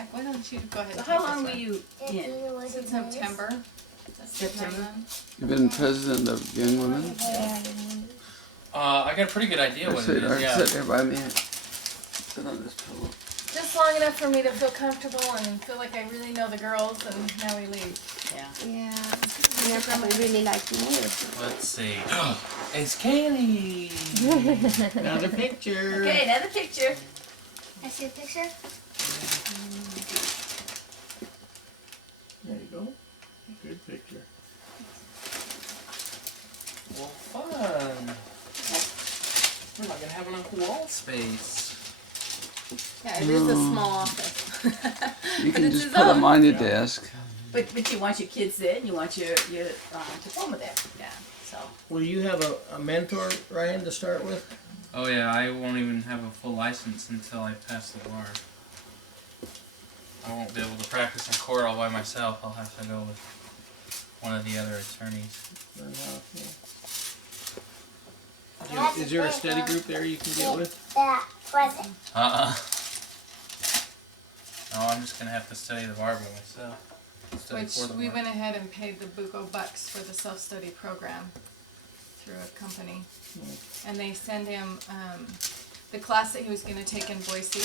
back. Why don't you go ahead So and how take long this were one? you in? Since September. September? You've been president of Young Women? Yeah. I got a pretty good idea what it Sweetheart, is. Yeah. sit there by me. Sit on this pillow. Just long enough for me to feel comfortable and feel like I really know the girls, and now we leave. Yeah. Yeah. And they're probably really liking you. Let's see. It's Kaylee. Another picture. Okay, another picture. I see a picture. There you go. Good picture. Well, fun. We're not gonna have enough wall space. Yeah, it is a small office. You But can it's just his put them own. on your desk. But you want your kids there, and you want your diploma there. Yeah. So. Will you have a mentor, Ryan, to start with? Oh yeah, I won't even have a full license until I pass the bar. I won't be able to practice in court all by myself. I'll have to go with one of the other attorneys. Learn how to. Is there a study group there you can get with? That present. No, I'm just gonna have to study the bar by myself. Study Which for the we bar. went ahead and paid the Buco bucks for the self-study program through a company. And they send him the class that he was going to take in Boise.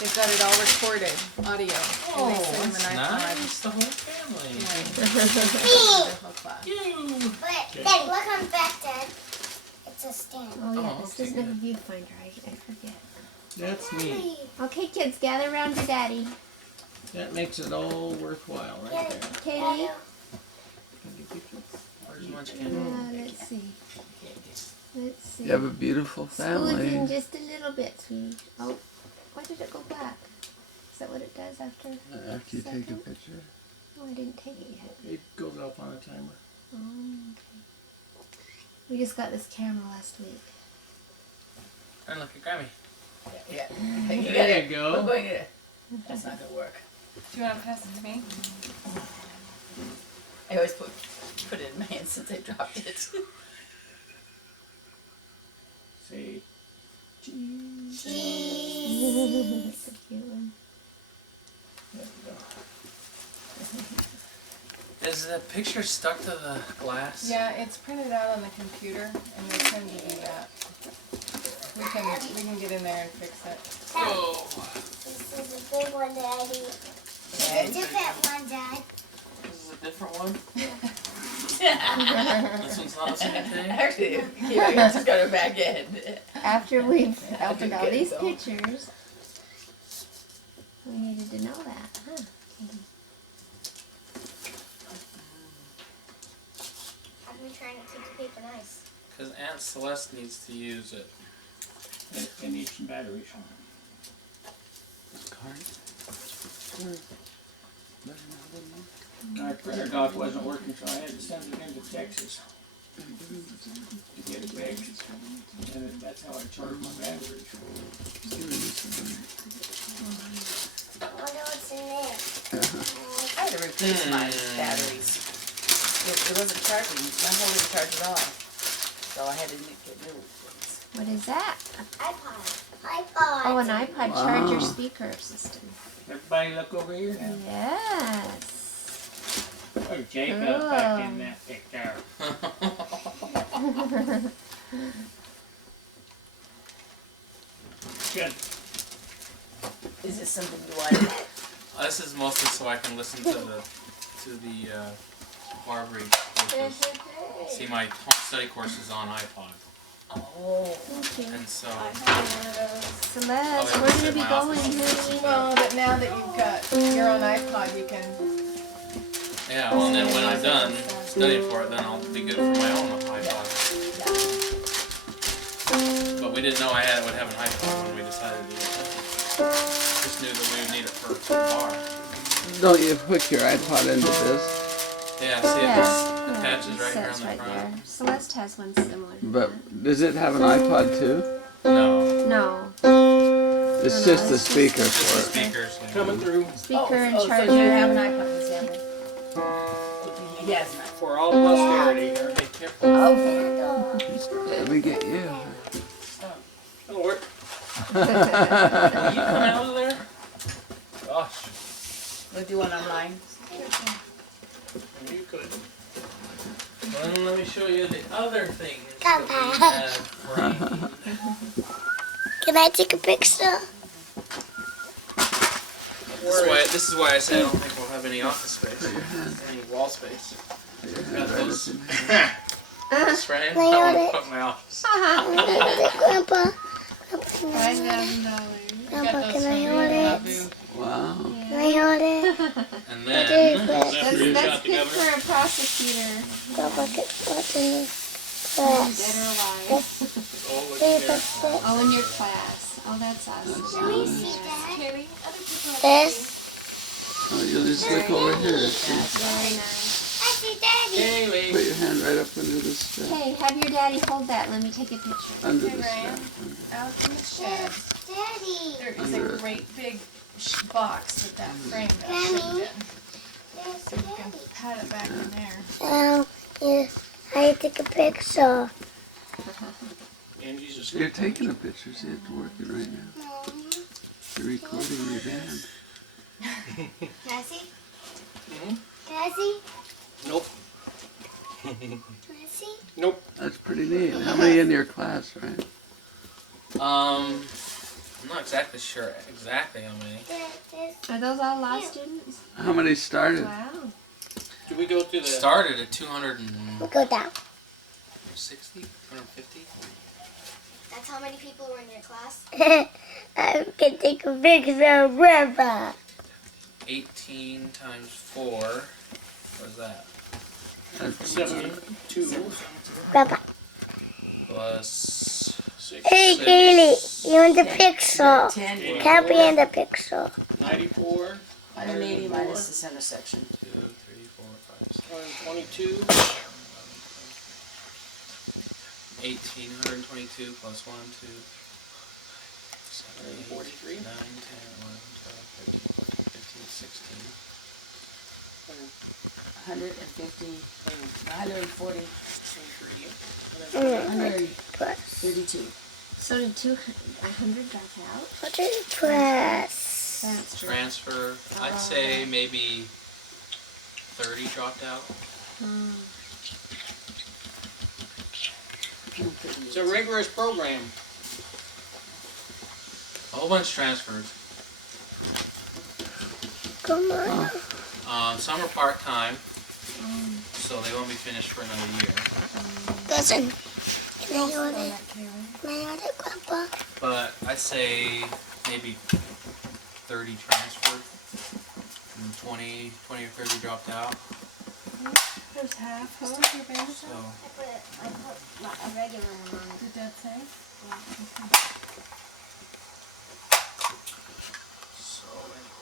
They've got it all recorded, audio. Oh, and they send him that's an iPod. nice. The whole family. Yeah. The whole class. You. But Daddy, what comes back, Dad? It's a stand. Oh yeah, Oh, this okay, isn't a good. viewfinder. I forget. That's neat. Okay, kids, gather around your daddy. That makes it all worthwhile right there. Katie. Where's much candy? Let's see. Let's see. You have a beautiful Squeeze in family. just a little bit, sweetie. Oh, why did it go black? Is that what it does after? After you take a Second? picture. Oh, I didn't take it yet. It goes off on a timer. Oh, okay. We just got this camera last week. And look at Grammy. Yeah. There you go. We're going to. That's not gonna work. Do you want to pass it to me? I always put it in my hand since I dropped it. Say That's a cute one. there we go. Is the picture stuck to the glass? Yeah, it's printed out on the computer, and they tend to do that. We can get in there and fix it. Oh. This is a big one, Daddy. It's a different one, Dad. This is a different one? Yeah. This one's not the same thing? Actually, I just got it back in. After we've opened all get it, these though. pictures, we needed to know that, huh? I've been trying to keep the paper nice. Because Aunt Celeste needs to use it. It needs some batteries. My printer dock wasn't working, so I had to send it into Texas to get it fixed. And that's how I charge my batteries. I wonder what's in there. I had to replace my batteries. It wasn't charging. My whole didn't charge at all. So I had to get new ones. What is that? iPod. iPod. Oh, an iPod charger Wow. speaker system. Everybody look over here now. Yes. Oh, Jacob Cool. back in that picture. Good. Is this something you wanted? This is mostly so I can listen to the Barbary courses. See, my home study course is on iPod, Oh. Thank you. and so Celeste, Oh, where yeah, do you be my going, office. honey? Well, but now that you've got your own iPod, you can. yeah. Well, and then when I'm done studying for it, then I'll be good for my own iPod. But we didn't know I would have an iPod when we decided to do it. Just knew that we would need it for the bar. Don't you hook your iPod into this? Yeah. See, Yeah. it attaches right here on Sits the right front. there. Celeste has one similar. to But does it have an iPod too? No, that. No. It's No, just the it's just- speaker just the for it. speakers. Yeah. Coming through. Speaker and So charger. do you have an iPod, Sammy? Yes. For all posterity. Be careful. Oh. Let me get you. Stop. That'll work. Are you coming out of there? gosh. We'll do one online. You could. Well, let me show you the other things Come that we on. have framed. Can I take a picture? This is why I said I don't think we'll have any office space, any wall space. Got those this frame. I Lay on want to it. put my office. Grandpa. Grandpa, $5,000. Grandpa, can I hold it? Wow. Can I hold it? And What then is it? After you That's shot the good governor. for a prosecutor, Grandpa, what's in this? dead Yes. or alive. Oh, look Can you there. fix it? Oh, in your class. Oh, that's awesome. Let me see that. Kaylee, other people have This. Oh, you just look over here. See? Very nice. I see Daddy. Put your hand right up under the strap. Hey, have your daddy hold that. Let me take a picture. Under Hey, the Ryan. strap. out in the shed. Daddy. There is Under a it. great big box with that frame got Granny. shoved in. There's So you can Daddy. pat it back in there. Yeah. I take a picture. Angie's a So you're taking a picture, so you have to work it right now. You're recording your dad. Can I see? Mhm. Can I see? Nope. Can I see? Nope. That's pretty neat. How many in your class, right? I'm not exactly sure exactly how many. There's Are those all law students? How many started? Wow. Do we go through the? Started at 260, We'll go down. 250. That's how many people were in your class? I can take a picture of Grandpa. 18 times 4. What is that? That's 72. Grandpa. Plus 6. Hey, Six. Kaylee, you in the picture? 10. Can't be in the picture. 94. 180 minus the center section. 2, 3, 4, 5, 6. 122. 18, 122 plus 1, 2, 7, 8, 143. 9, 10, 11, 12, 13, 14, 15, 16. 150, 140, 138. 132. So did 100 drop out? What did you press? That's true. Transfer, I'd say maybe 30 dropped out. It's a rigorous program. A whole bunch transferred. Come on. Some are part-time, so they won't be finished for another year. Listen. Can I hold it? Can I hold it, Grandpa? But I'd say maybe 30 transferred, and 20 or 30 dropped out. There's half. Huh? Your bands So I put a regular one on it. Did Dad say?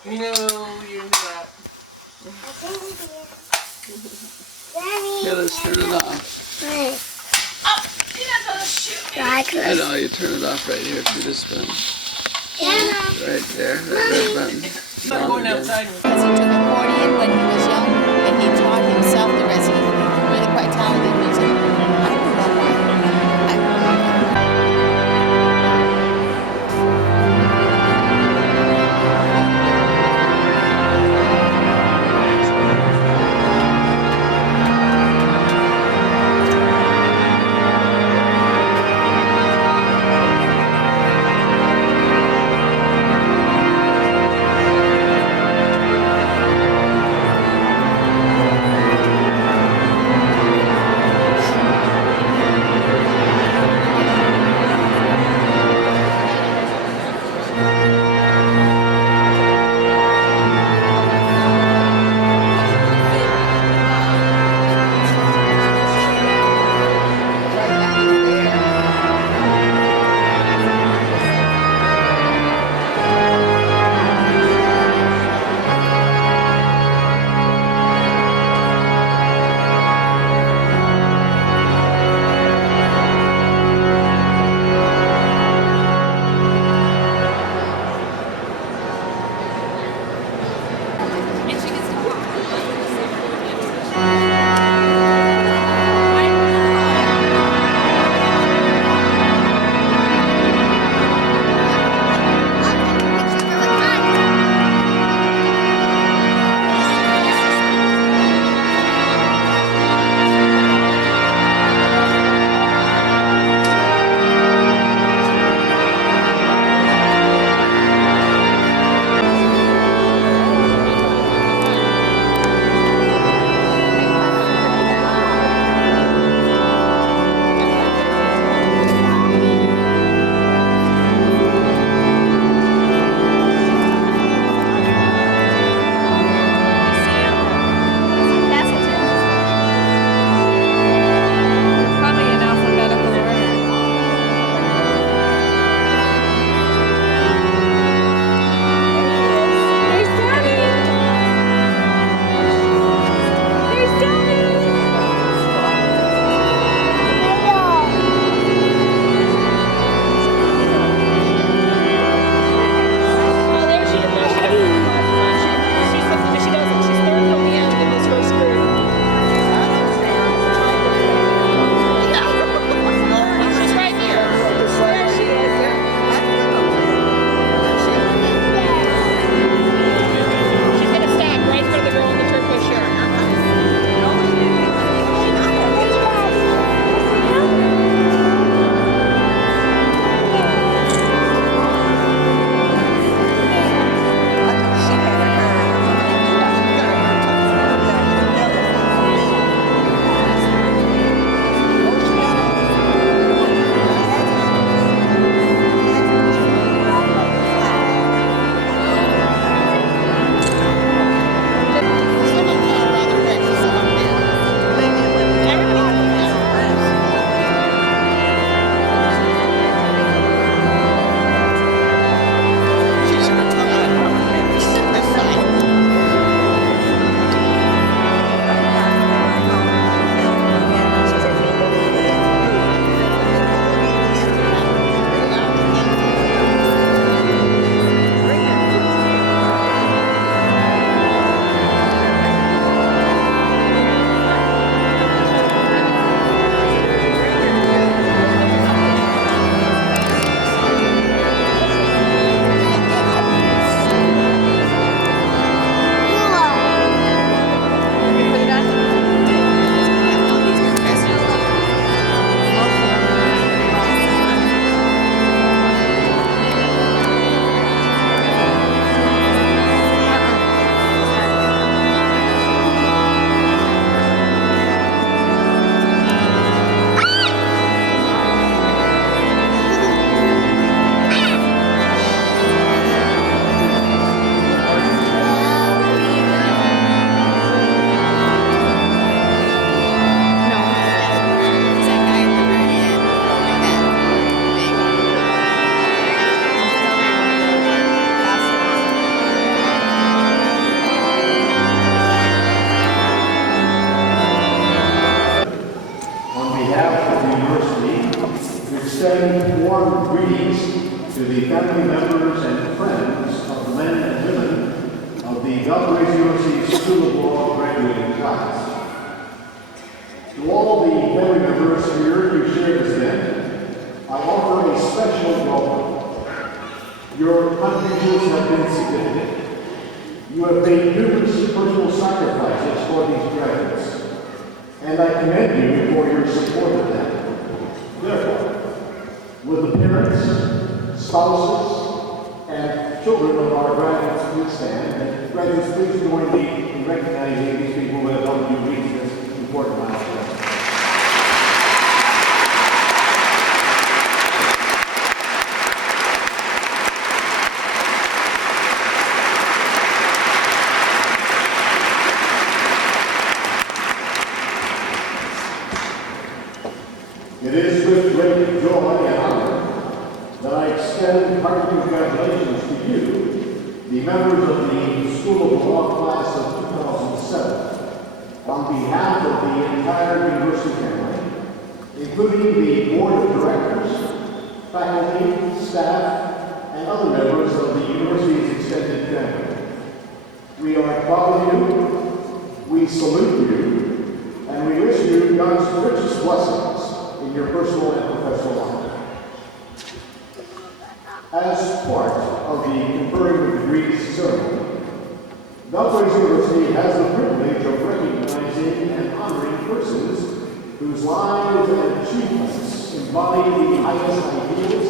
No, you're not. Daddy. Yeah, let's turn it off. Hey. You're not gonna shoot me. Dry I clothes. know, you turn it off right here through this button. Yeah. Right there, that red button. Not going outside. Because he took accordion when he was young, and he taught himself the rest. He's really quite talented music. I grew up on it. Valparaiso University School of Law graduating class. To all the family members here who share this event, I offer a special welcome. Your contributions have been significant. You have made numerous personal sacrifices for these graduates, and I commend you for your support of them. Therefore, will the parents, spouses, and children of our graduates please stand, and graduates please join me in recognizing these people who have helped you reach this important milestone. It is with great joy and honor that I extend hearty congratulations to you, the members of the School of Law class of 2007, on behalf of the entire university family, including the board of directors, faculty, staff, and other members of the university's extended family. We are proud of you, we salute you, and we wish you God's richest blessings in your personal and professional life. As part of the conferring of degrees ceremony, Valparaiso University has the privilege of recognizing and honoring persons whose lives and achievements embody the highest ideals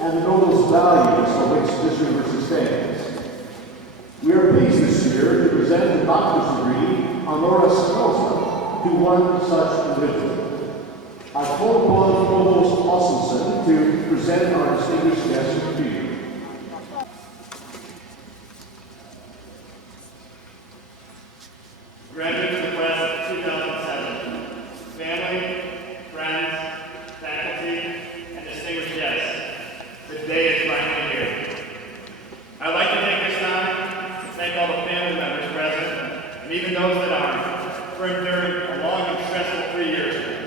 and the noblest values for which this university stands. We are pleased this year to present the doctor's degree honoris causa to one such individual. I call upon Provost Austinson to present our distinguished guest to you. Graduates of the class of 2007, family, friends, faculty, and distinguished guests, the day is finally here. I'd like to take this time to thank all the family members present, and even those that aren't, for enduring a long and stressful 3 years with us.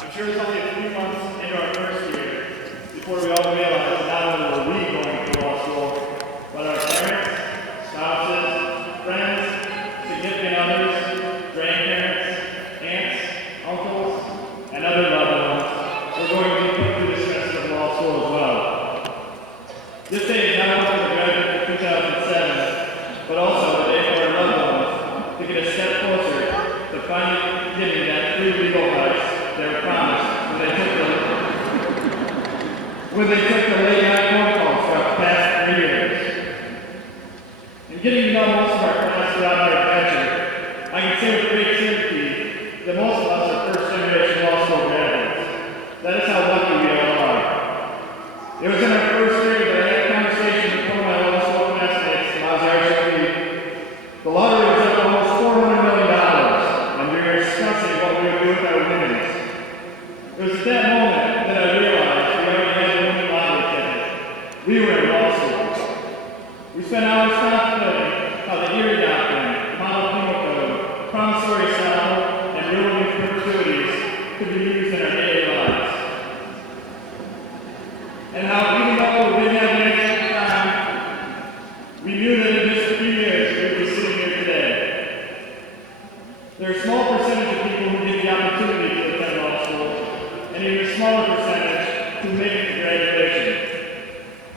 I'm sure it's only a few months into our first year before we all realize that not only were we going to law school, but our parents, spouses, friends, significant others, grandparents, aunts, uncles, and other loved ones are going to be put through the stress of law school as well. This day is not only the graduate of 2007, but also the day for our loved ones to get a step closer to finally getting that free legal advice they were promised when they took the late night phone calls for the past 3 years. In getting to know most of our class throughout our adventure, I can say with great certainty that most of us are first-generation law school graduates. That is how lucky we all are. It was in our first year that I had a conversation with one of my law school classmates, Mazar Shafi. The lottery was up almost $400 million, and we were discussing what we would do with our winnings. It was at that moment that I realized we already had a winning lottery ticket. We were in law school. We spent hours contemplating how the Erie Doctrine, Model Penal Code, promissory estoppel, and ruling in perpetuities could be used in our daily lives. And how even though we didn't have the extra time, we knew that in just a few years we would be sitting here today. There are a small percentage of people who get the opportunity to attend law school, and even a smaller percentage who make it to graduation.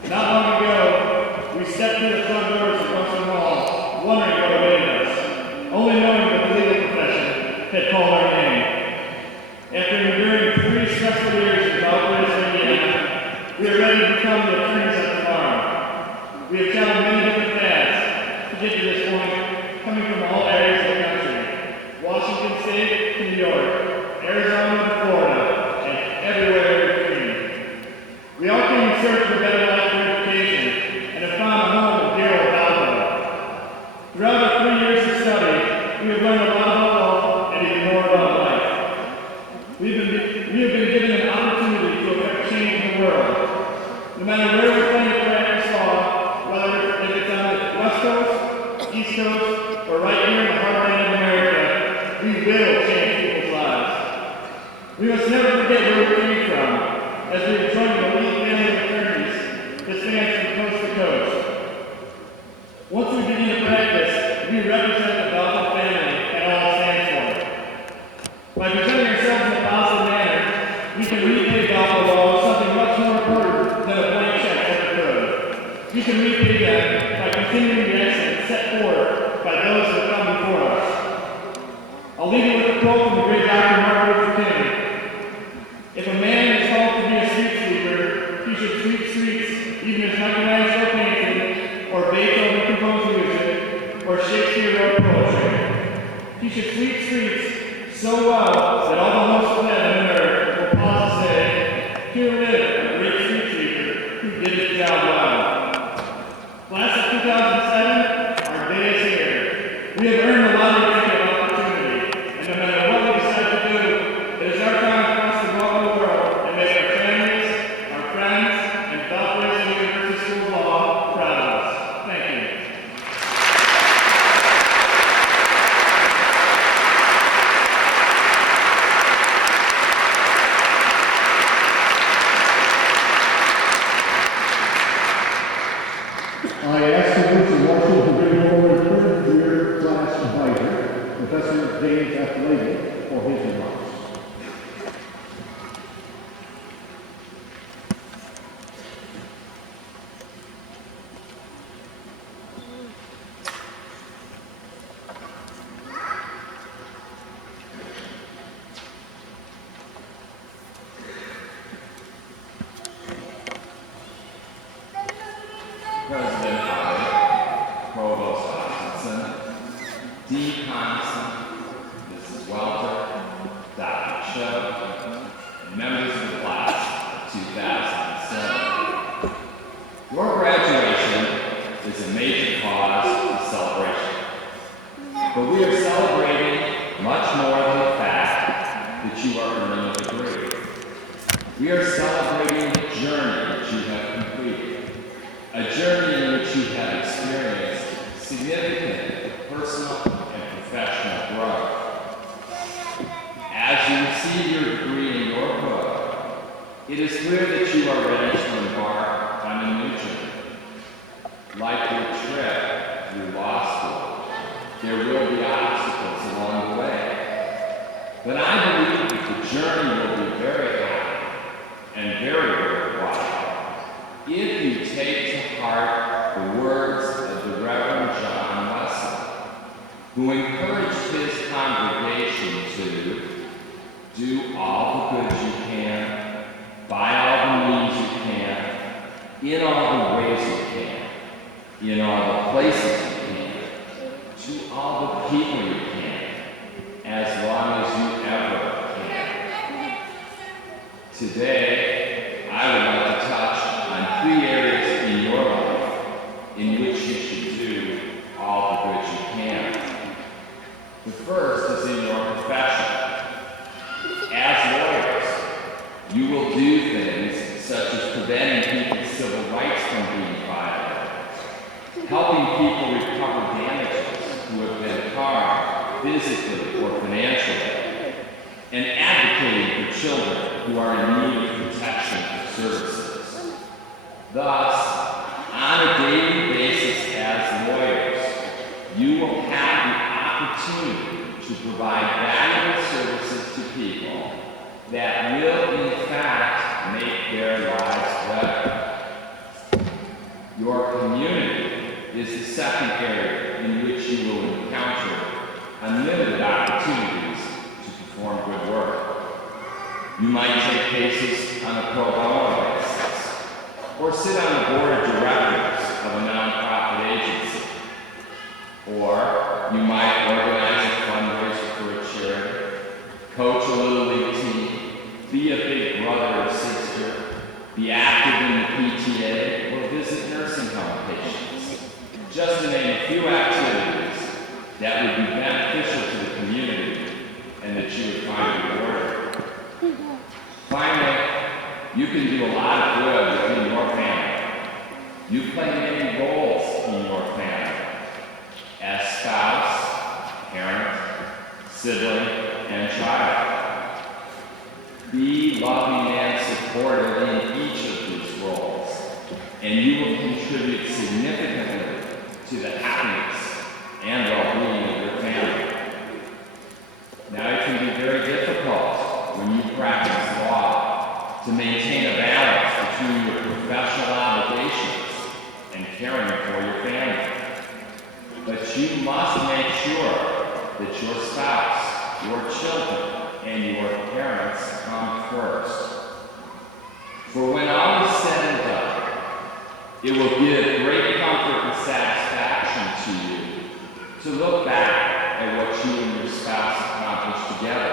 Not long ago, we stepped through the front doors of Western Hall, wondering what awaited us, only knowing that the legal profession had called our name. After enduring 3 stressful years in Valparaiso, Indiana, we are ready to become the attorneys at the bar. We have traveled many different paths to get to this point, coming from all areas of the country. Washington State to New York, Arizona to Florida, and everywhere in between. We all came in search of a better life and education, and have found a home in dear old Valpo. Throughout our 3 years of study, we have learned a lot about law and even more about life. We have been given an opportunity to affect change in the world. No matter where we plan to practice law, whether if it's on the West Coast, East Coast, or right here in the heartland of America, we will change people's lives. We must never forget where we came from, as we have joined the elite family of attorneys that spans from coast to coast. Once we begin to practice, we represent the Bethel family and all it stands for. By presenting ourselves in a positive manner, we can repay Bethel law with something much more important than a blank check ever could. We can repay them by continuing the excellence set forth by those who have come before us. I'll leave you with a quote from the great Dr. Martin Luther King. If a man is called to be a street sweeper, he should sweep streets, even as Michelangelo painted, or Beethoven composed music, or Shakespeare wrote poetry. He should sweep streets so well that all the hosts of heaven and earth will pause to say, "Here lived a great street sweeper who did his job well." Class of 2007, our day is here. We have earned a lottery ticket of opportunity, and no matter what we decide to do, it is our time for us to go out in the world and make our families, our friends, and Belfast University School of Law proud of us. Thank you. I ask the University of Washington to bring forward third-year class advisor, Professor James F. Layden, for his remarks. President Howard, Provost Hutchinson, Dean Coniston, Mrs. Welter, Dr. Cho, and members of the class of 2007. Your graduation is a major cause of celebration. But we are celebrating much more than the fact that you are earning a degree. We are celebrating the journey that you have completed. A journey in which you have experienced significant personal and professional growth. As you receive your degree in your book, it is clear that you are ready to embark on a new journey. Like your trip through law school, there will be obstacles along the way. But I believe that the journey will be very happy and very worthwhile if you take to heart the words of the Reverend John Wesley, who encouraged his congregation to do all the good you can, by all the means you can, in all the ways you can, in all the places you can, to all the people you can, as long as you ever can. Today, I would like to touch on 3 areas in your life in which you should do all the good you can. The first is in your profession. As lawyers, you will do things such as preventing people's civil rights from being violated, helping people recover damages who have been harmed physically or financially, and advocating for children who are in need of protection and services. Thus, on a daily basis as lawyers, you will have the opportunity to provide valuable services to people that will in fact make their lives better. Your community is the second area in which you will encounter unlimited opportunities to perform good work. You might take cases on a pro bono basis, or sit on the board of directors of a nonprofit agency, or you might organize a fundraiser for a charity, coach a little league team, be a big brother or sister, be active in the PTA, or visit nursing home patients, just to name a few activities that would be beneficial to the community and that you would find rewarding. Finally, you can do a lot of good within your family. You play many roles in your family as spouse, parent, sibling, and child. Be loving and supportive in each of these roles, and you will contribute significantly to the happiness and well-being But you must make sure that your spouse, your children, and your parents come first. For when all is said and done, it will give great comfort and satisfaction to you to look back at what you and your spouse accomplished together,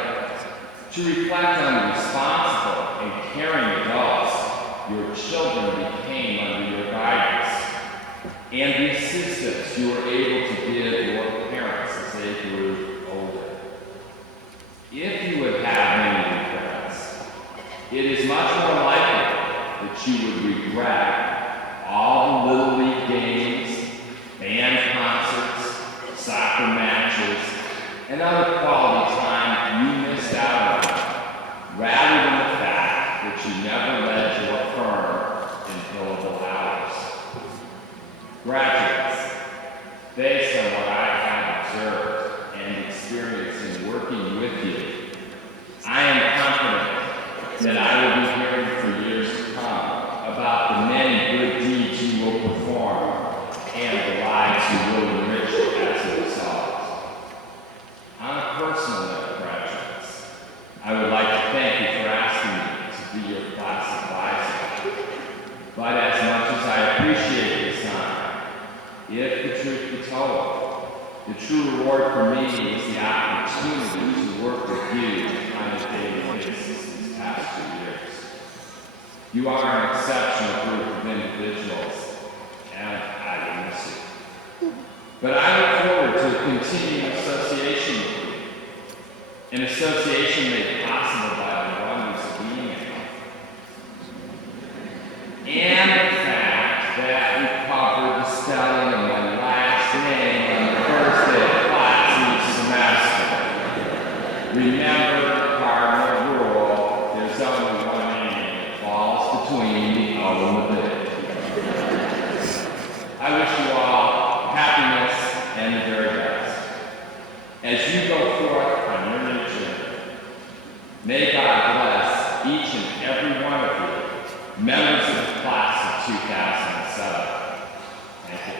to reflect on the responsible and caring adults your children became under your guidance, and the assistance you were able to give your parents as they grew older. If you would have many regrets, it is much more likely that you would regret all the Little League games, band concerts, soccer matches, and other quality time you missed out on, rather than the fact that you never led to a firm in billable hours. Graduates, based on what I have observed and experienced in working with you, I am confident that I will be hearing for years to come about the many good deeds you will perform and the lives you will enrich as a result. On a personal note, graduates, I would like to thank you for asking me to be your class advisor. But as much as I appreciate this honor, if the truth be told, the true reward for me is the opportunity to work with you on a daily basis these past 2 years. You are an exceptional group of individuals, and I will miss you. But I look forward to a continuing association with you, an association made possible by the wonders of email, and the fact that we covered the spelling of my last name on the first day of class each semester. Remember the cardinal rule, there's only one name that falls between the O and the B. I wish you all happiness and the very best. As you go forth on your new journey, may God bless each and every one of you, members of the class of 2007. Thank you.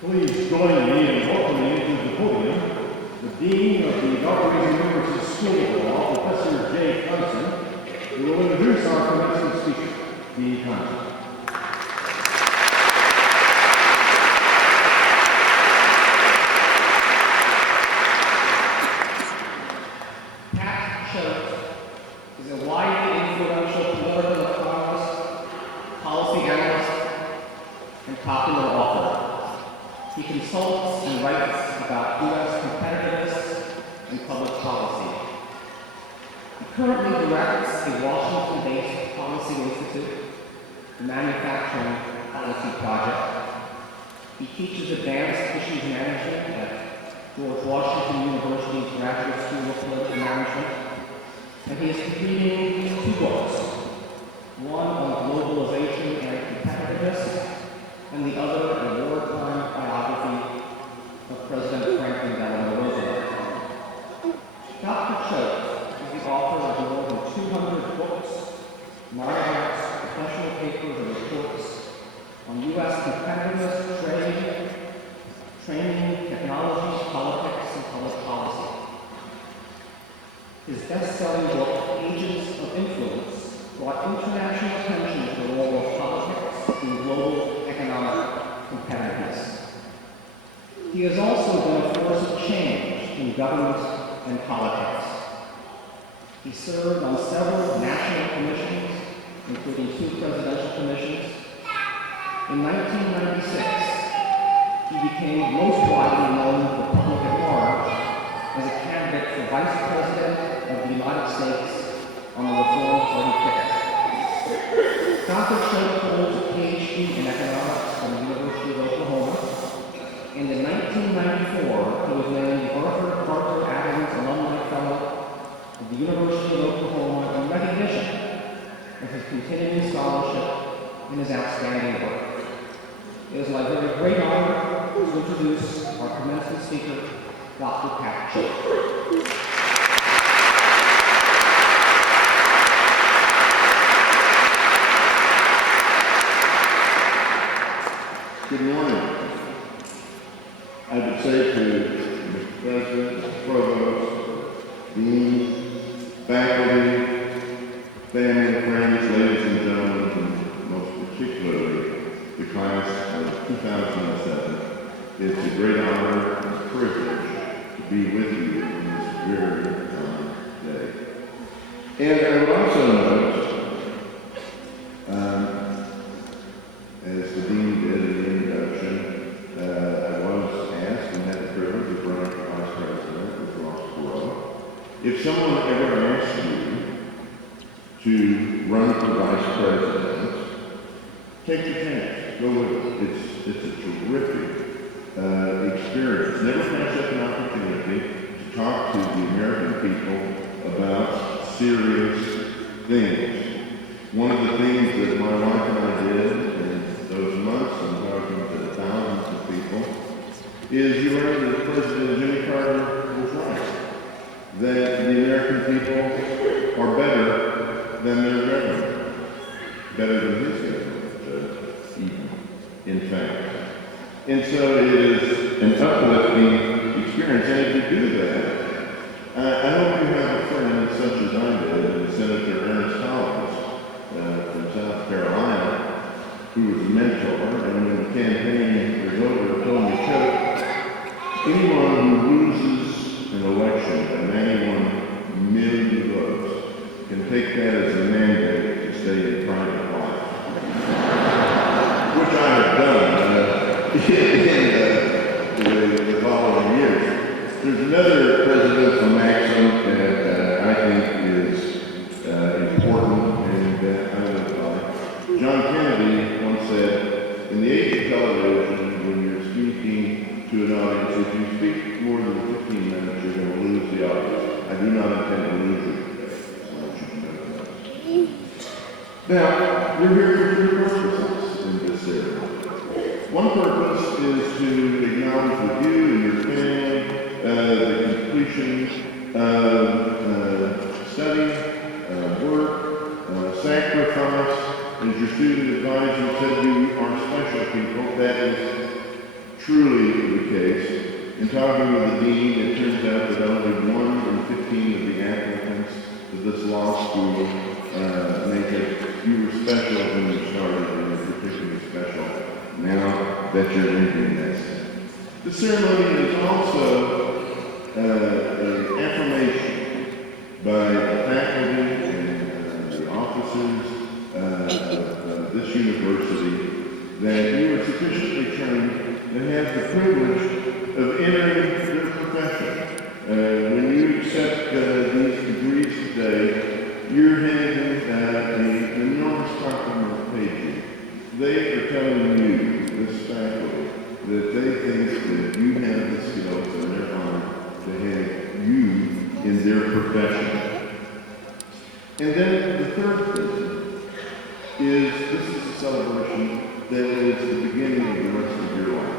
Please join me in welcoming to the podium the Dean of the Valparaiso University School of Law, Professor Jay Thompson, who will introduce our commencement speaker, Dean Thompson. Pat Choate is a widely influential political economist, policy analyst, and popular author. He consults and writes about U.S. competitiveness and public policy. He currently directs a Washington-based policy institute, the Manufacturing Policy Project. He teaches advanced issues management at George Washington University's Graduate School of Political Management, and he is completing 2 books, one on globalization and competitiveness, and the other an wartime biography of President Franklin Delano Roosevelt. Dr. Choate is the author of more than 200 books, monographs, professional papers, and reports on U.S. competitiveness, trade, training, technology, politics, and public policy. His best-selling book, Agents of Influence, brought international attention to the role of politics in global economic competitiveness. He has also been a force of change in government and politics. He served on several national commissions, including 2 presidential commissions. In 1996, he became most widely known to the public at large as a candidate for Vice President of the United States on the Reform Party ticket. Dr. Schultz holds a PhD in economics from the University of Oklahoma. And in 1994, he was named Arthur Carter Adams Alumni Fellow of the University of Oklahoma in recognition of his continuing scholarship and his outstanding work. It is my very great honor to introduce our commencement speaker, Dr. Pat Schultz. Good morning. I would say to Mr. President, Mr. Provost, Dean, faculty, family, friends, ladies and gentlemen, and most particularly the class of 2007, it's a great honor and privilege to be with you on this very day. And I would also note, as the Dean did in the introduction, I was asked and had the privilege of running for Vice President with Ross Perot. If someone ever asks you to run for Vice President, take the chance. Go with it. It's a terrific experience. Never pass up an opportunity to talk to the American people about serious things. One of the things that my wife and I did in those months, I'm talking to thousands of people, is you learn that President Jimmy Carter was right. That the American people are better than their government. Better than his government, even, in fact. And so it is an uplifting experience. And if you do that, I hope you have a friend such as I did, Senator Ernest Collins from South Carolina, who was a mentor, and when the campaign was over, told me, Chuck, anyone who loses an election by 91 million votes can take that as a mandate to stay in private life. Which I have done in the following years. There's another presidential maxim that I think is important and that I live by. John Kennedy once said, in the age of television, when you're speaking to an audience, if you speak more than 15 minutes, you're going to lose the audience. I do not intend to lose you today. I want you to know that. Now, we're here for three purposes in this area. One purpose is to acknowledge with you and your family the completion of study, work, sacrifice. As your student advisor said, you are special people. That is truly the case. In talking with the dean, it turns out that only 1 in 15 of the applicants to this law school make it. You were special when you started, and you're particularly special now that you're entering this. The ceremony is also an affirmation by the faculty and the officers of this university that you are sufficiently trained and have the privilege of entering your profession. When you accept these degrees today, you're having an enormous compliment paid you. They are telling you, this faculty, that they think that you have the skills and they're honored to have you in their profession. And then the third thing is this is a celebration that is the beginning of the rest of your life.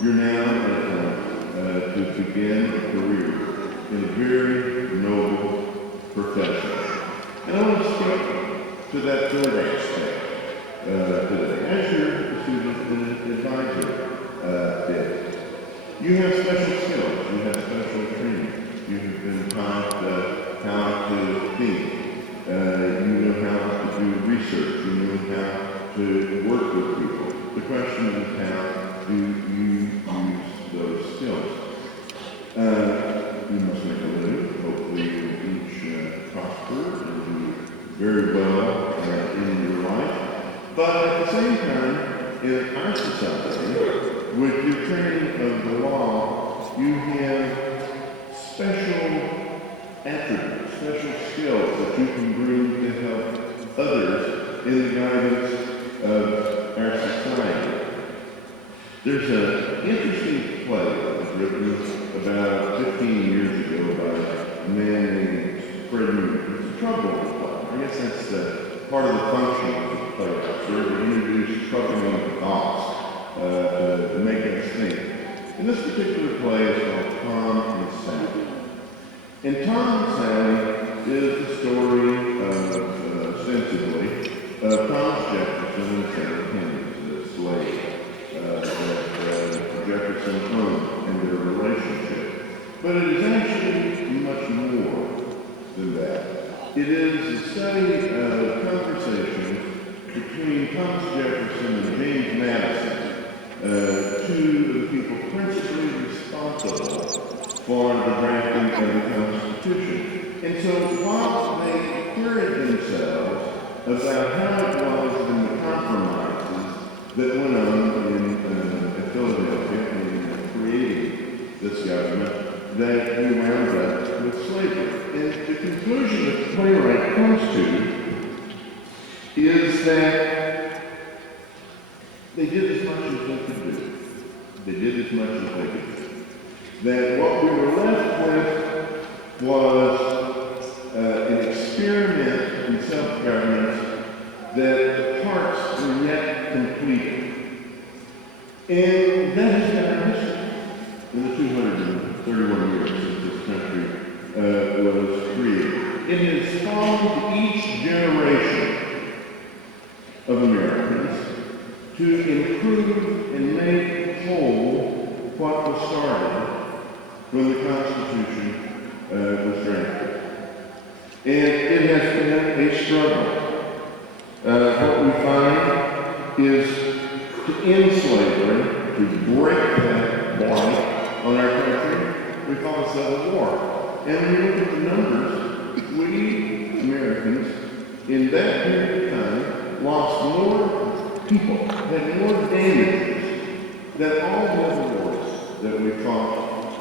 You're now at a time to begin a career in a very noble profession. And I want to speak to that third aspect today. As your student and advisor did, you have special skills, you have special training, you have been taught how to think, you know how to do research, you know how to work with people. The question is, how do you use those skills? You must make a living. Hopefully you will each prosper and do very well in your life. But at the same time, in our society, with your training of the law, you have special attributes, special skills that you can bring to help others in the guidance of our society. There's an interesting play that was written about 15 years ago by a man named Fred Newman. It's a troubling play. I guess that's part of the function of the play. Sort of introduce troubling thoughts to make us think. And this particular play is called Tom and Sally. And Tom and Sally is the story of, ostensibly, of Thomas Jefferson and Sarah Henry, the slave that Jefferson owned and their relationship. But it is actually much more than that. It is a study of conversation between Thomas Jefferson and James Madison, two of the people principally responsible for the drafting of the Constitution. And so while they queried themselves about how it was in the compromises that went on in Philadelphia in creating this government, that we wound up with slavery. And the conclusion that the playwright comes to is that they did as much as they could do. They did as much as they could do. That what we were left with was an experiment in self-governance that parts were yet completed. And that has been our history in the 231 years since this country was created. It has followed each generation of Americans to improve and make whole what was started when the Constitution was drafted. And it has been a struggle. What we find is to end slavery, to break that blight on our country, we call it civil war. And when we look at the numbers, we Americans in that period of time lost more people, had more damages than all the other wars that we fought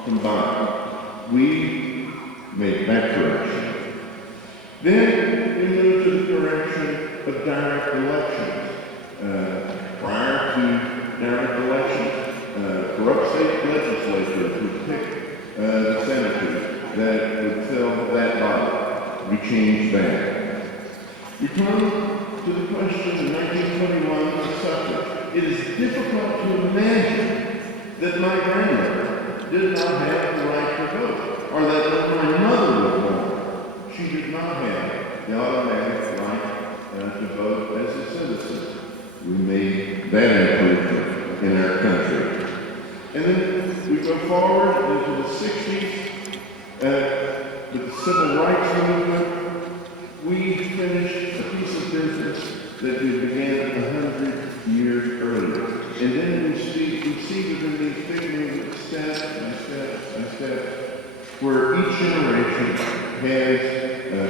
combined. We made that correction. Then we moved to the direction of direct elections. Prior to direct elections, corrupt state legislatures would pick the senators that would fill that body. We changed that. We come to the question of 1921 of suffrage. It is difficult to imagine that my grandmother did not have the right to vote, or that when my mother was born, she did not have the automatic right to vote as a citizen. We made that improvement in our country. And then we go forward into the 60s with the civil rights movement. We finished a piece of business that we began 100 years earlier. And then we see within these big movements, step by step by step, where each generation has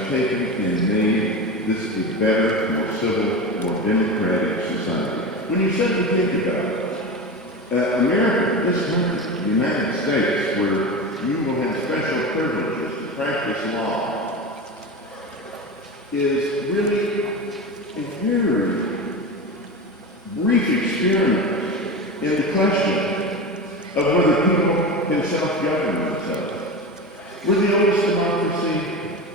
taken and made this a better, more civil, more democratic society. When you sit and think about it, America, this country, the United States, where you will have special privileges to practice law, is really a very brief experiment in the question of whether people can self-govern themselves. We're the oldest democracy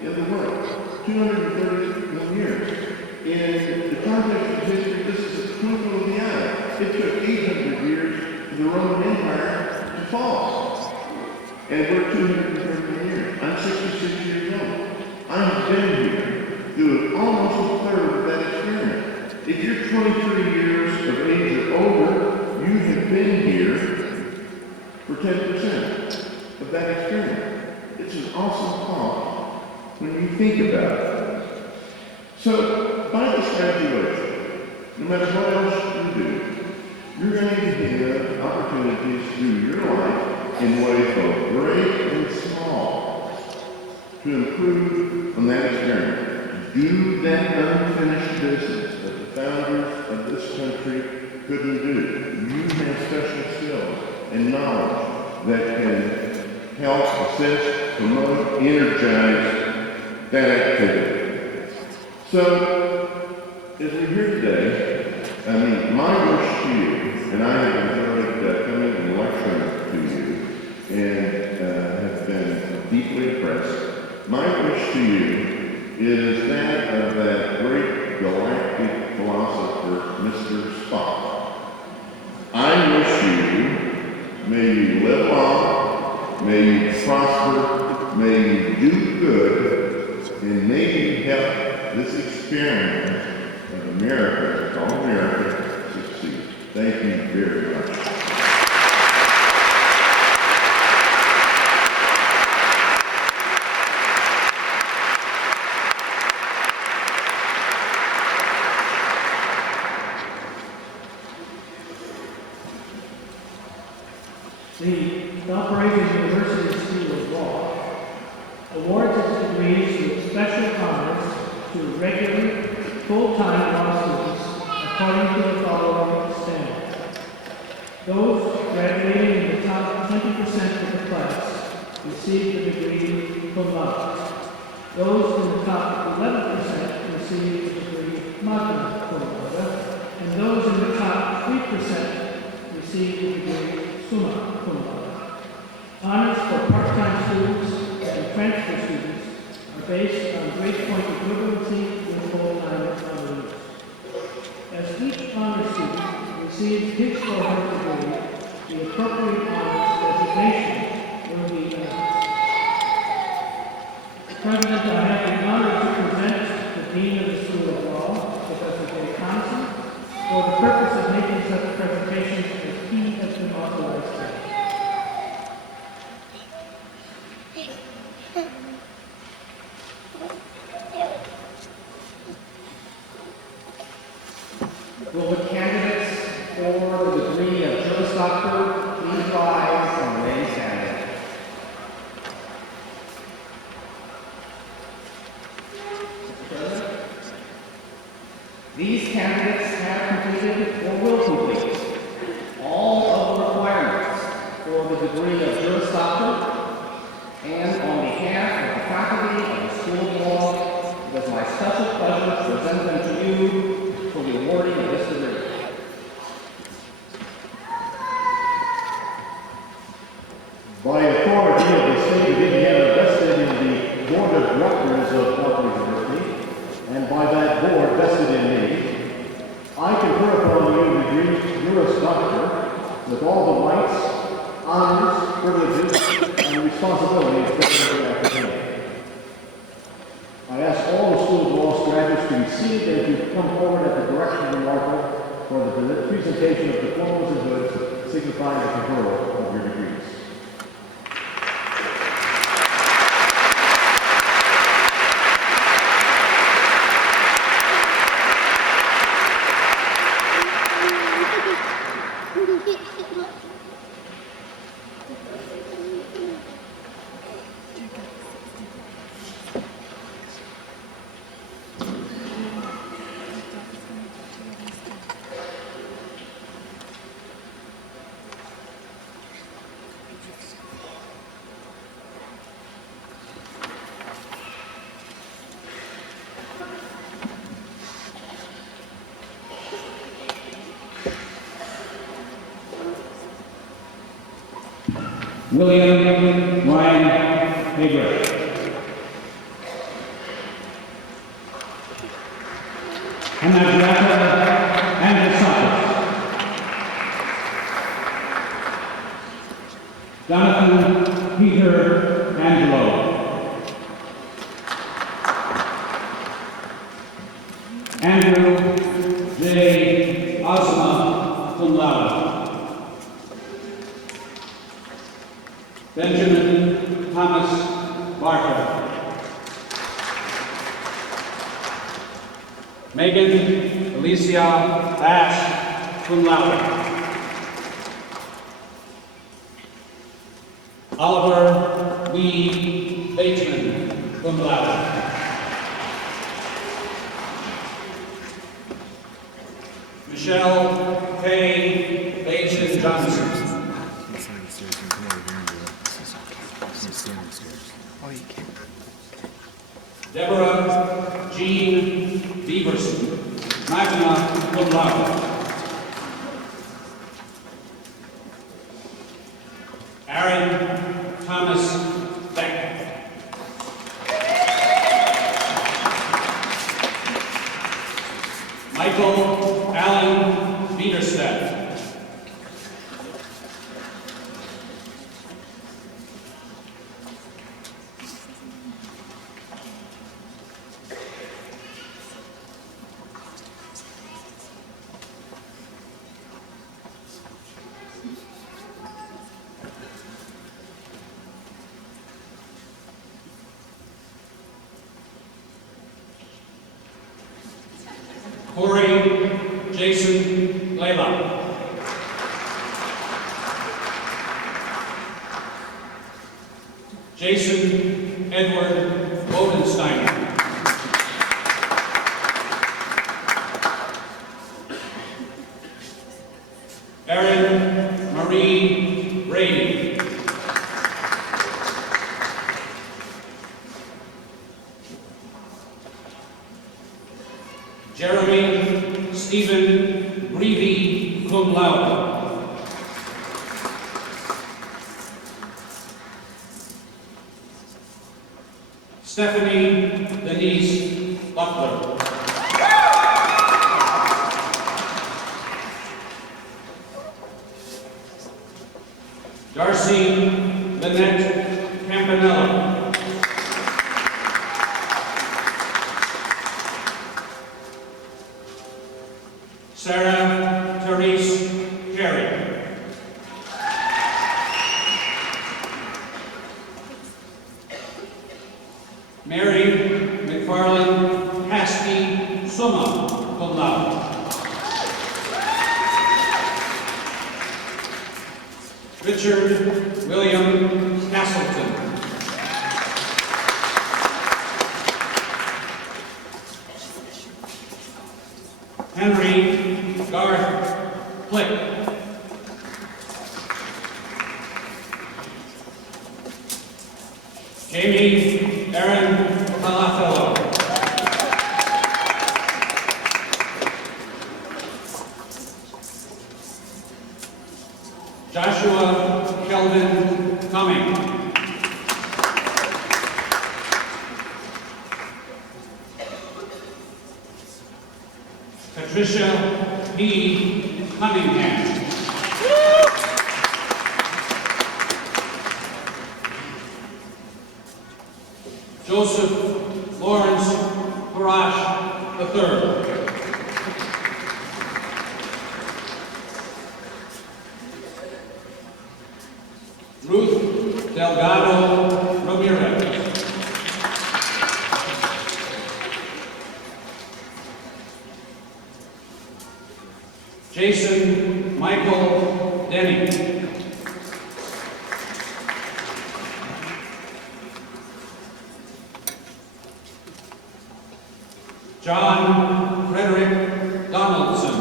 in the world, 231 years. In the context of history, this is a twinkle of the eye. It took 800 years for the Roman Empire to fall. And we're 231 years. I'm 66 years old. I've been here through almost a third of that experiment. If you're 23 years of age or older, you have been here for 10% of that experiment. It's an awesome thought when you think about it. So, by this graduation, no matter what else you do, you're going to have opportunities through your life in ways both great and small to improve on that experiment. Do that unfinished business that the founders of this country couldn't do. You have special skills and knowledge that can help, assist, promote, energize that activity. So, as we're here today, I mean, my wish to you, and I have enjoyed coming and lecturing to you, and have been deeply impressed. My wish to you is that of that great galactic philosopher, Mr. Spock. I wish you, may you live long, may you prosper, may you do good, and may you help this experiment of America, called America, succeed. Thank you very much. The Valparaiso University School of Law awards its degrees with special honors to regular, full-time law students according to the following standards. Those graduating in the top 20% of the class receive the degree cum laude. Those in the top 11% receive the degree magna cum laude, and those in the top 3% receive the degree summa cum laude. Honors for part-time students and transfer students are based on grade point equivalency with full-time honorees. As each honor student receives his or her degree, the appropriate honors designation will be announced. President, I have the honor to present the Dean of the School of Law, Professor Jay Thompson, for the purpose of making such presentations as he has been authorized to. Will the candidates for the degree of Juris Doctor please rise and remain standing? These candidates have completed or will complete all of the requirements for the degree of Juris Doctor, and on behalf of the faculty of the School of Law, it is my special pleasure to present them to you for the awarding of this degree. By authority of the state of Indiana vested in the Board of Directors of Harvard University, and by that board vested in me, I confer upon you the degree Juris Doctor with all the rights, honors, privileges, and responsibilities presently apprehended. I ask all the School of Law graduates to be seated and to come forward at the direction of the marshal for the presentation of diplomas and hoods signifying the conferral of your degrees. William Ryan Hager. Anagiata Androsakis. Jonathan Peter Angelo. Andrew J. Osma, cum laude. Benjamin Thomas Barker. Megan Alicia Ash, cum laude. Oliver B. Bateman, cum laude. Michelle K. Bateman Johnson. Deborah Jean Beaverson. magna cum laude. Aaron Thomas Beck. Michael Allen Biederstedt. Corey Jason Layla. Jason Edward Bodensteiner. Erin Marie Brady. Jeremy Stephen Greavy, cum laude. Stephanie Denise Butler. Darcy Lynette Campanella. Sarah Therese Carey. Mary McFarland Caskey Summa, cum laude. Richard William Castleton. Henry Garth Flick. Jamie Aaron Palafello. Joshua Kelvin Cumming. Patricia P. Cunningham. Joseph Lawrence Parash III. Ruth Delgado Ramirez. Jason Michael Denny. John Frederick Donaldson.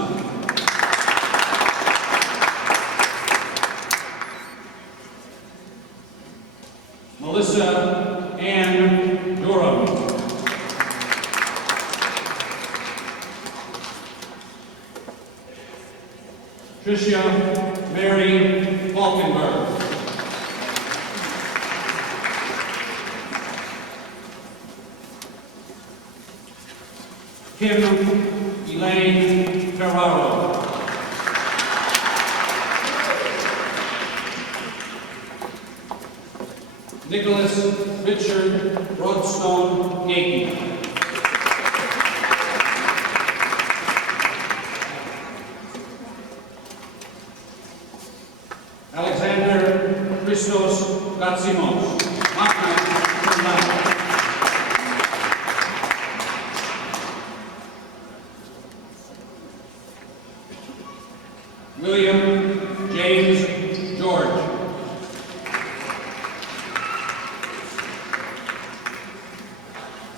Melissa Ann Durham. Tricia Mary Falkenberg. Kim Elaine Ferraro. Nicholas Richard Broadstone Gagey. Alexander Christos Gatsimos. Magna cum laude. William James George.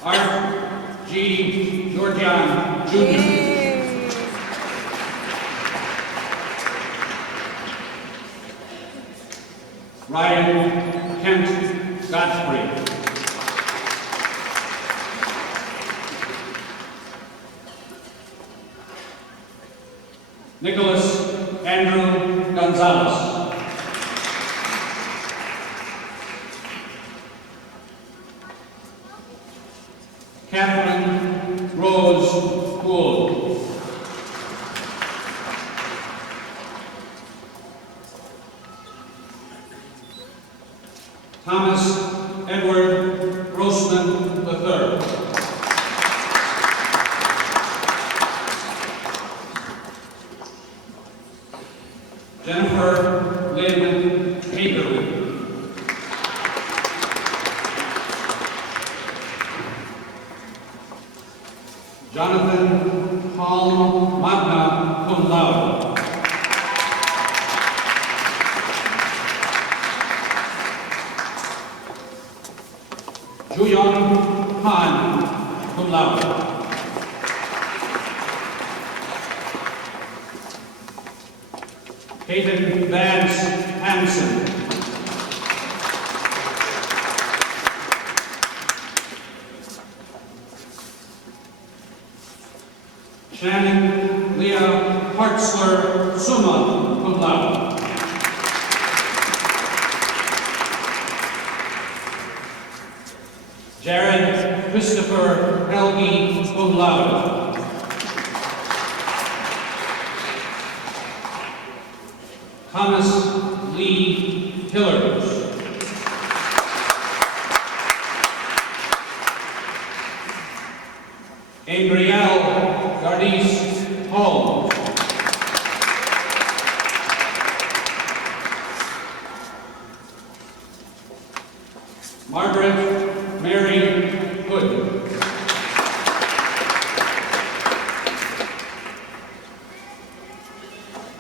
Art G. Georgian Jr. Ryan Kent Godfrey. Nicholas Andrew Gonzalez. Catherine Rose Gould. Thomas Edward Grossman III. Jennifer Lynn Hagerly. Jonathan Paul Magna cum laude. Juyon Han cum laude. Hayden Vance Hansen. Shannon Leah Hartzler Summa cum laude. Jared Christopher Helgi cum laude. Thomas Lee Hillers. Gabrielle Gardis Holmes. Margaret Mary Hood.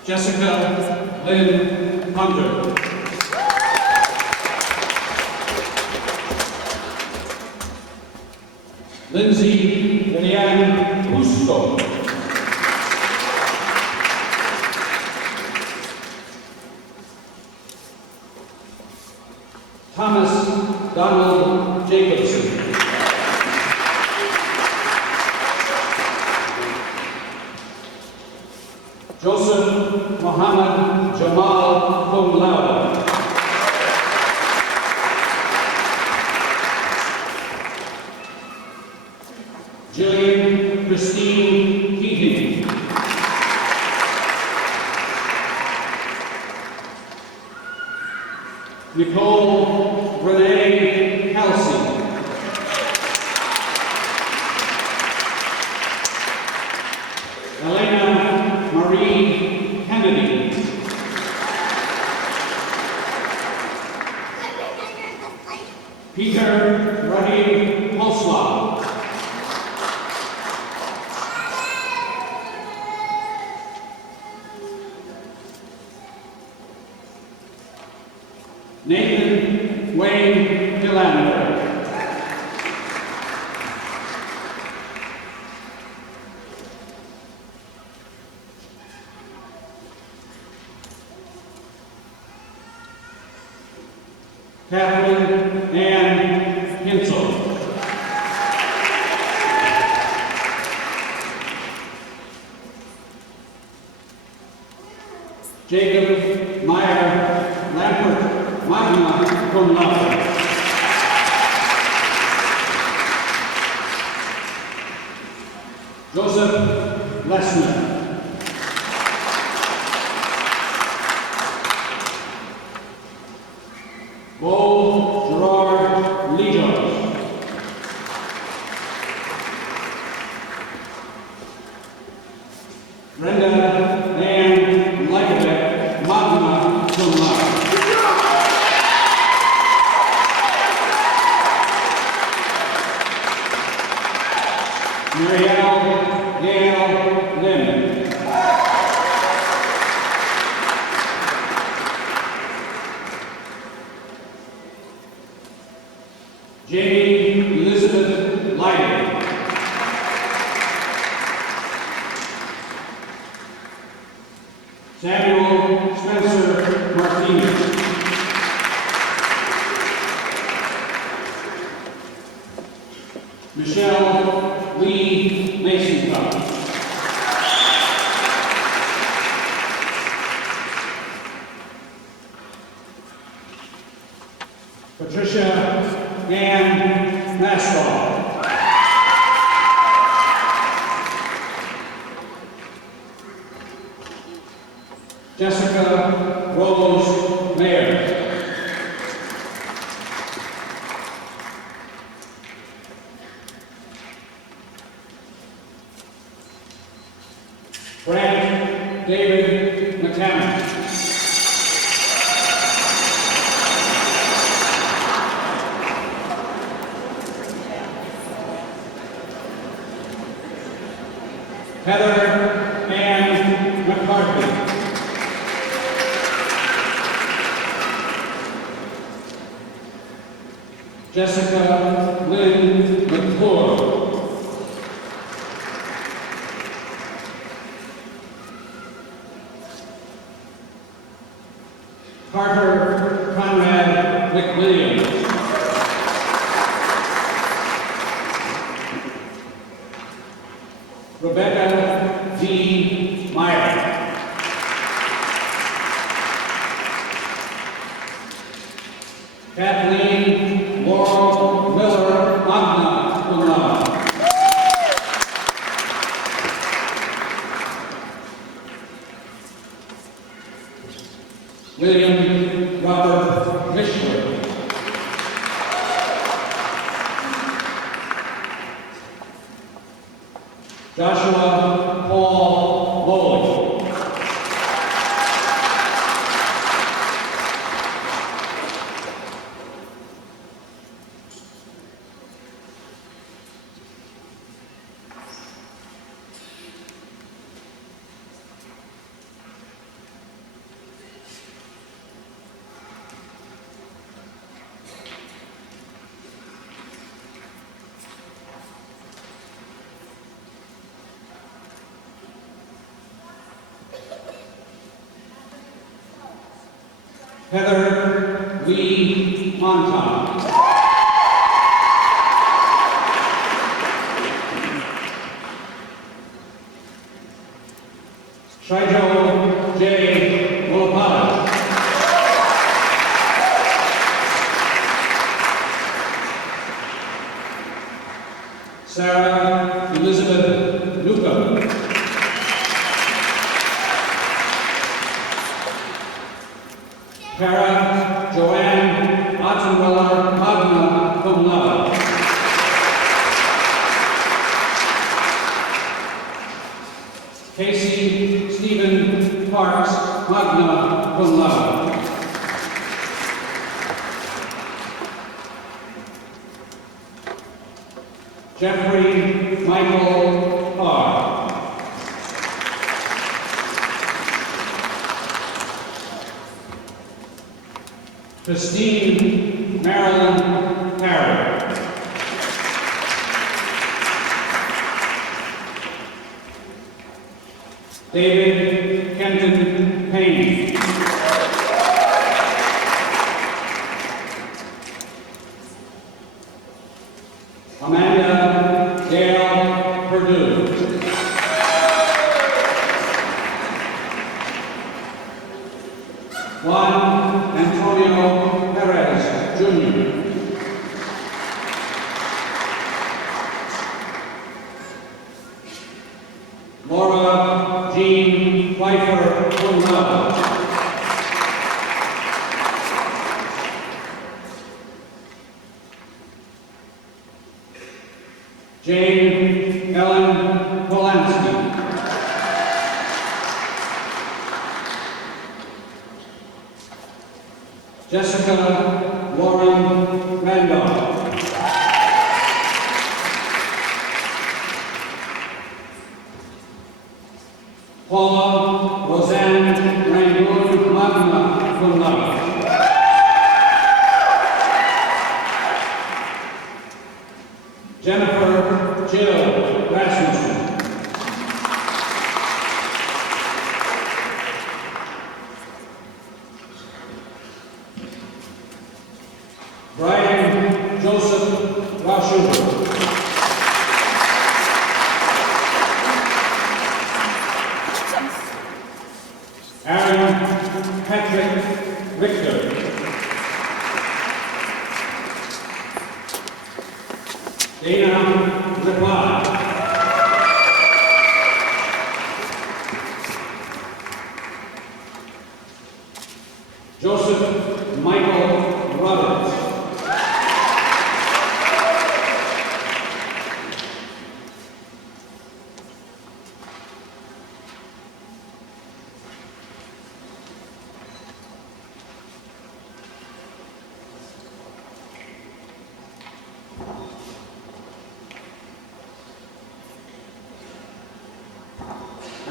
Jessica Lynn Hunter. Lindsay Liliane Busco. Thomas Donald Jacobson. Joseph Mohammed Jamal cum laude. Jillian Christine Keating. Nicole Renee Halsey. Elena Marie Kennedy. Peter Rahim Holslaw. Nathan Wayne Hilander. Kathleen Ann Hinsel. Jacob Meyer Lampert, magna cum laude. Joseph Lesnar. Bo Gerard Lijo. Brenda Ann Lykovic, magna cum laude. Marielle Gail Lim. Jamie Elizabeth Lyden. Samuel Spencer Martinez. Michelle Lee Mason Cup. Patricia Ann Maswell. Jessica Rose Mayer. Brant David McCammon. Heather Ann McCarthy. Jessica Lynn McClure. Carter Conrad McWilliams. Rebecca D. Meyer. Kathleen Laurel Miller Magna cum laude. William Robert Mishler. Joshua Paul Bowling. Heather Lee Montauk. Shijo J. Wolopata. Sarah Elizabeth Newcomb. Kara Joanne Ottenweller Magna cum laude. Casey Stephen Parks Magna cum laude. Jeffrey Michael Carr. Christine Marilyn Harry. David Kenton Payne. Amanda Dale Perdue. Juan Antonio Perez, Jr. Laura Jean Pfeiffer, cum laude. Jane Ellen Polanski. Jessica Lauren Randolph. Paula Roseanne Rangoon Magna cum laude. Jennifer Jill Rasmussen. Brian Joseph Rashuber. Aaron Patrick Richter. Dana Reply. Joseph Michael Roberts.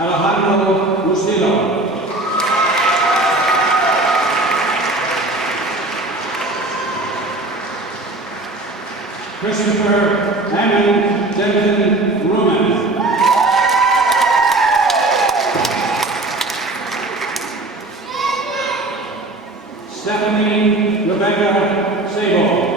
Alejandro Lucilo. Christopher Hammond Denton Ruman. Stephanie Rebecca Sable.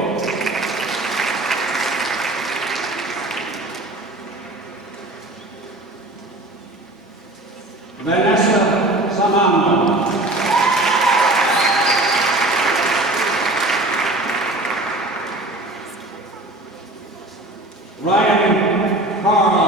Vanessa Samano. Ryan Carl